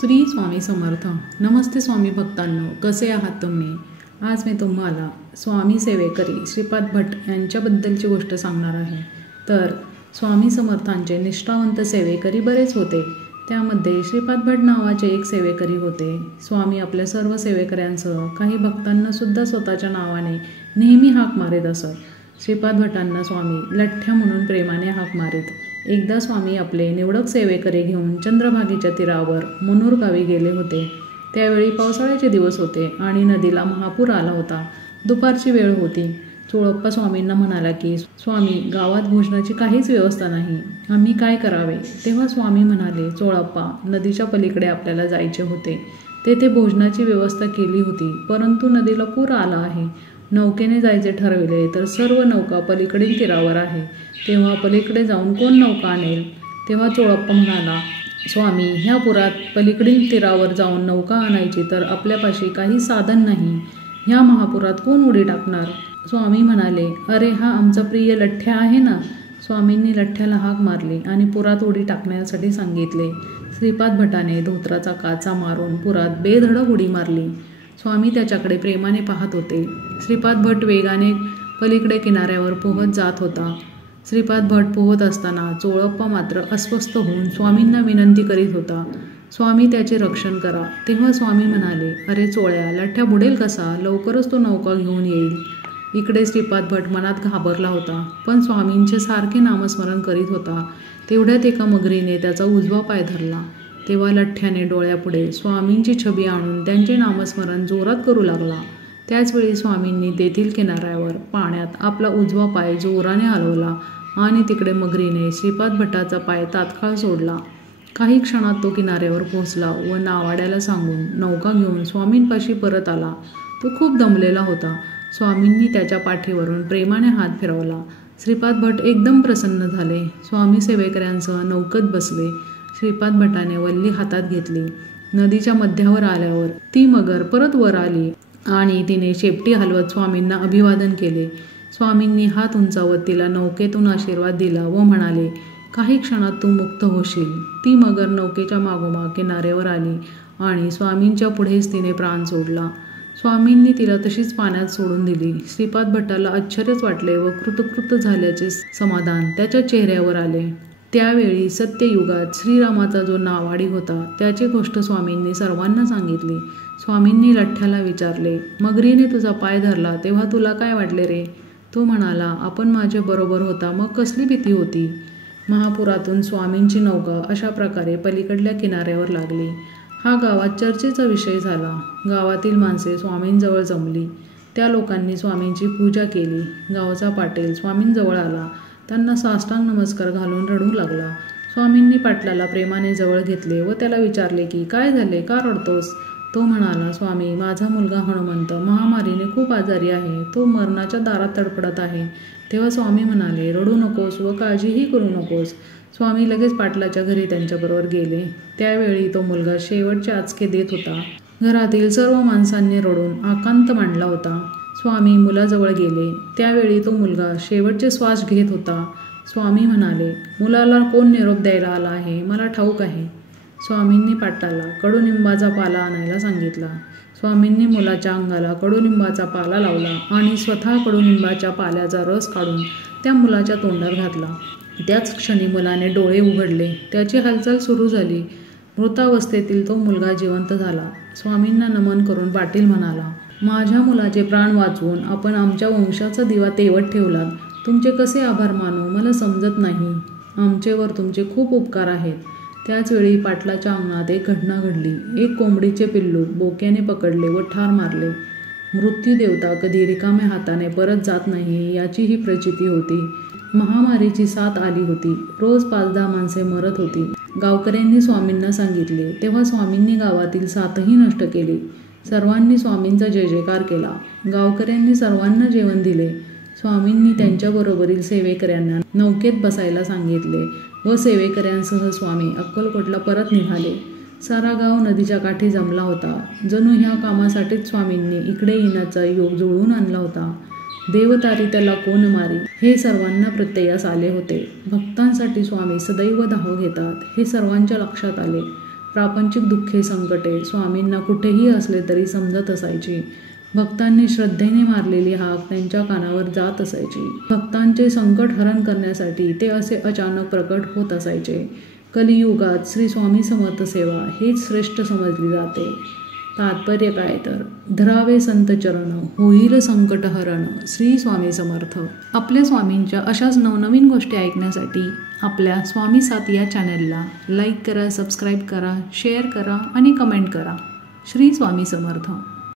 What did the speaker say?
श्री स्वामी समर्थ. नमस्ते स्वामी भक्तांनो, कसे आहात तुम्ही? आज मी तुम्हाला स्वामी सेवेकरी श्रीपाद भट यांच्याबद्दलची गोष्ट सांगणार आहे. तर स्वामी समर्थांचे निष्ठावंत सेवेकरी बरेच होते. त्यामध्ये श्रीपाद भट नावाचे एक सेवेकरी होते. स्वामी आपल्या सर्व सेवेकऱ्यांसह काही भक्तांनासुद्धा स्वतःच्या नावाने नेहमी हाक मारीत असत. श्रीपाद भटांना स्वामी लठ्ठ्या म्हणून प्रेमाने हाक मारीत. एकदा स्वामी आपले निवडक सेवेकरी घेऊन चंद्रभागेच्या तीरावर मुनूर गावी गेले होते. त्यावेळी पावसाळ्याचे दिवस होते आणि नदीला महापूर आला होता. दुपारची वेळ होती. चोळप्पा स्वामींना म्हणाला की स्वामी, गावात भोजनाची काहीच व्यवस्था नाही, आम्ही काय करावे? तेव्हा स्वामी म्हणाले, चोळप्पा, नदीच्या पलीकडे आपल्याला जायचे होते. तेथे भोजनाची व्यवस्था केली होती, परंतु नदीला पूर आला आहे. नौकेने जायचे ठरविले तर सर्व नौका पलीकडील तीरावर आहे. तेव्हा पलीकडे जाऊन कोण नौका आणेल? तेव्हा चोळप्पा म्हणाला, स्वामी, ह्या पुरात पलीकडील तीरावर जाऊन नौका आणायची तर आपल्यापाशी काही साधन नाही. ह्या महापुरात कोण उडी टाकणार? स्वामी म्हणाले, अरे, हा आमचा प्रिय लठ्ठ्या आहे ना. स्वामींनी लठ्ठ्याला हाक मारली आणि पुरात उडी टाकण्यासाठी सांगितले. श्रीपाद भटाने धोत्राचा काचा मारून पुरात बेधडक उडी मारली. स्वामी त्याच्याकडे प्रेमाने पाहत होते. श्रीपाद भट वेगाने पलीकडे किनाऱ्यावर पोहत जात होता. श्रीपाद भट पोहत असताना चोळप्पा मात्र अस्वस्थ होऊन स्वामींना विनंती करीत होता, स्वामी, त्याचे रक्षण करा. तेव्हा स्वामी म्हणाले, अरे चोळ्या, लठ्ठ्या बुडेल कसा? लवकरच तो नौका घेऊन येईल. इकडे श्रीपाद भट मनात घाबरला होता, पण स्वामींचे सारखे नामस्मरण करीत होता. तेवढ्यात एका मगरीने त्याचा उजवा पाय धरला. तेव्हा लठ्ठ्याने डोळ्यापुढे स्वामींची छबी आणून त्यांचे नामस्मरण जोरात करू लागला. त्याचवेळी स्वामींनी तेथील किनाऱ्यावर पाण्यात आपला उजवा पाय जोराने हलवला आणि तिकडे मगरीने श्रीपाद भटाचा पाय तात्काळ सोडला. काही क्षणात तो किनाऱ्यावर पोहोचला व नावाड्याला सांगून नौका घेऊन स्वामींपाशी परत आला. तो खूप दमलेला होता. स्वामींनी त्याच्या पाठीवरून प्रेमाने हात फिरवला. श्रीपाद भट एकदम प्रसन्न झाले. स्वामी सेवेकऱ्यांसह नौकेत बसले. श्रीपाद भटाने वल्ली हातात घेतली. नदीच्या मध्यावर आल्यावर ती मगर परत वर आली आणि तिने शेपटी हलवत स्वामींना अभिवादन केले. स्वामींनी हात उंचावत तिला नौकेतून आशीर्वाद दिला व म्हणाले, काही क्षणात तू मुक्त होशील. ती मगर नौकेच्या मागोमाग किनाऱ्यावर आली आणि स्वामींच्या पुढेच तिने प्राण सोडला. स्वामींनी तिला तशीच पाण्यात सोडून दिली. श्रीपाद भटाला आश्चर्यच वाटले व कृतकृत झाल्याचे समाधान त्याच्या चेहऱ्यावर आले. त्यावेळी सत्ययुगात श्रीरामाचा जो नावाडी होता त्याची गोष्ट स्वामींनी सर्वांना सांगितली. स्वामींनी लठ्ठ्याला विचारले, मगरीने तुझा पाय धरला तेव्हा तुला काय वाटले रे? तो म्हणाला, आपण माझ्या बरोबर होता, मग कसली भीती होती? महापुरातून स्वामींची नौका अशा प्रकारे पलीकडल्या किनाऱ्यावर लागली. हा गावात चर्चेचा विषय झाला. गावातील माणसे स्वामींजवळ जमली. त्या लोकांनी स्वामींची पूजा केली. गावचा पाटील स्वामींजवळ आला. त्यांना साष्टांग नमस्कार घालून रडू लागला. स्वामींनी पाटलाला प्रेमाने जवळ घेतले व त्याला विचारले की काय झाले, का रडतोस? तो म्हणाला, स्वामी, माझा मुलगा हनुमंत महामारीने खूप आजारी आहे. तो मरणाच्या दारात तडफडत आहे. तेव्हा स्वामी म्हणाले, रडू नकोस व काळजीही करू नकोस. स्वामी लगेच पाटलाच्या घरी त्यांच्याबरोबर गेले. त्यावेळी तो मुलगा शेवटचे आचके देत होता. घरातील सर्व माणसांनी रडून आकांत मांडला होता. स्वामी मुलाजवळ गेले. त्यावेळी तो मुलगा शेवटचे श्वास घेत होता. स्वामी म्हणाले, मुलाला कोण निरोप द्यायला आला आहे? मला ठाऊक आहे. स्वामींनी पाटलाला कडुनिंबाचा पाला आणायला सांगितला. स्वामींनी मुलाच्या अंगाला कडुनिंबाचा पाला लावला आणि स्वतः कडुनिंबाच्या पाल्याचा रस काढून त्या मुलाच्या तोंडात घातला. त्याच क्षणी मुलाने डोळे उघडले. त्याची हालचाल सुरू झाली. मृतावस्थेतील तो मुलगा जिवंत झाला. स्वामींना नमन करून पाटील म्हणाला, माझ्या मुलाचे प्राण वाचवून आपण आमच्या वंशाचा दिवा तेवत ठेवलात. तुमचे कसे आभार मानू मला समजत नाही. आमचेवर तुमचे खूप उपकार आहेत. त्याचवेळी पाटलाच्या अंगणात एक घटना घडली. एक कोंबडीचे पिल्लू बोक्याने पकडले व ठार मारले. मृत्यूदेवता कधी रिकाम्या हाताने परत जात नाही याची ही प्रचिती होती. महामारीची साथ आली होती. रोज 5-10 माणसे मरत होती. गावकऱ्यांनी स्वामींना सांगितले. तेव्हा स्वामींनी गावातील साथही नष्ट केली. सर्वांनी स्वामींचा जय जयकार केला. गावकऱ्यांनी सर्वांना जेवण दिले. स्वामींनी त्यांच्याबरोबरील सेवेकऱ्यांना नौकेत बसायला सांगितले व सेवेकऱ्यांसह स्वामी अक्कलकोटला परत निघाले. सारा गाव नदीच्या काठी जमला होता. जणू ह्या कामासाठीच स्वामींनी इकडे येण्याचा योग जुळवून आणला होता. देवतारी त्याला कोण मारी हे सर्वांना प्रत्ययास आले होते. भक्तांसाठी स्वामी सदैव धाव घेतात हे सर्वांच्या लक्षात आले. प्रापंचिक दुःखे संकटे स्वामींना कुठेही असले तरी समजत असायची. भक्तांनी श्रद्धेने मारलेली हाक त्यांच्या कानावर जात असायची. भक्तांचे संकट हरण करण्यासाठी ते असे अचानक प्रकट होत असायचे. कलियुगात श्री स्वामी समर्थ सेवा हीच श्रेष्ठ समजली जाते. तात्पर्य काय तर धरावे संत चरण होईल संकट हरण श्री स्वामी समर्थ. आपल्या स्वामींच्या अशाच नवनवीन गोष्टी ऐकण्यासाठी आपल्या स्वामी साथ या चॅनलला लाईक करा, सबस्क्राईब करा, शेअर करा आणि कमेंट करा. श्री स्वामी समर्थ.